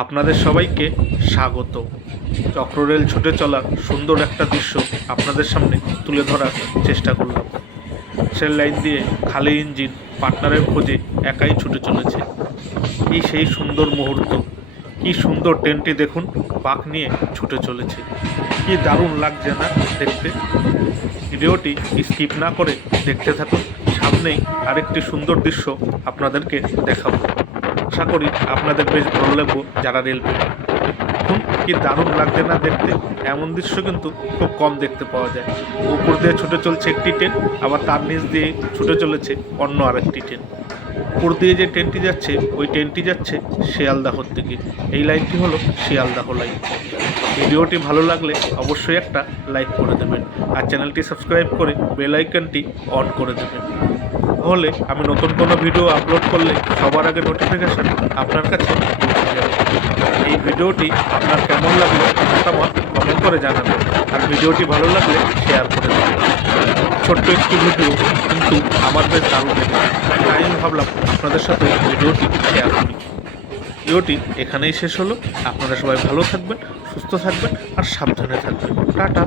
আপনাদের সবাইকে স্বাগত। চক্ররেল ছুটে চলার সুন্দর একটা দৃশ্য আপনাদের সামনে তুলে ধরার চেষ্টা করলাম। সেল লাইন দিয়ে খালি ইঞ্জিন পার্টনারের খোঁজে একাই ছুটে চলেছে। কি সেই সুন্দর মুহূর্ত, কি সুন্দর ট্রেনটি দেখুন পাক নিয়ে ছুটে চলেছে। কি দারুণ লাগছে না দেখতে। ভিডিওটি স্কিপ না করে দেখতে থাকুন, সামনেই আরেকটি সুন্দর দৃশ্য আপনাদেরকে দেখাবো। আশা করি আপনাদের বেশ ভালো লাগবো যারা রেল দেখুন কি দারুণ লাগছে না দেখতে? এমন দৃশ্য কিন্তু খুব কম দেখতে পাওয়া যায়। উপর দিয়ে ছুটে চলছে একটি ট্রেন, আবার তার নিচ দিয়ে ছুটে চলেছে অন্য আরেকটি ট্রেন। উপর দিয়ে যে ট্রেনটি যাচ্ছে, ওই ট্রেনটি যাচ্ছে শিয়ালদাহর দিকে। এই লাইনটি হলো শিয়ালদাহ লাইন। ভিডিওটি ভালো লাগলে অবশ্যই একটা লাইক করে দেবেন আর চ্যানেলটি সাবস্ক্রাইব করে বেল আইকনটি অন করে দেবেন। তাহলে আমি নতুন কোনো ভিডিও আপলোড করলে সবার আগে নোটিফিকেশান আপনার কাছে এই ভিডিওটি আপনার কেমন লাগল মতামত কমেন্ট করে জানাবেন। আর ভিডিওটি ভালো লাগলে শেয়ার করে দেবেন। ছোট্ট একটি ভিডিও কিন্তু আমার বেশ দারুণ তাই আমি ভাবলাম আপনাদের সাথে ভিডিওটি শেয়ার করি। ভিডিওটি এখানেই শেষ হলো। আপনারা সবাই ভালো থাকবেন, সুস্থ থাকবেন, আর সাবধানে থাকবেন। টাটা।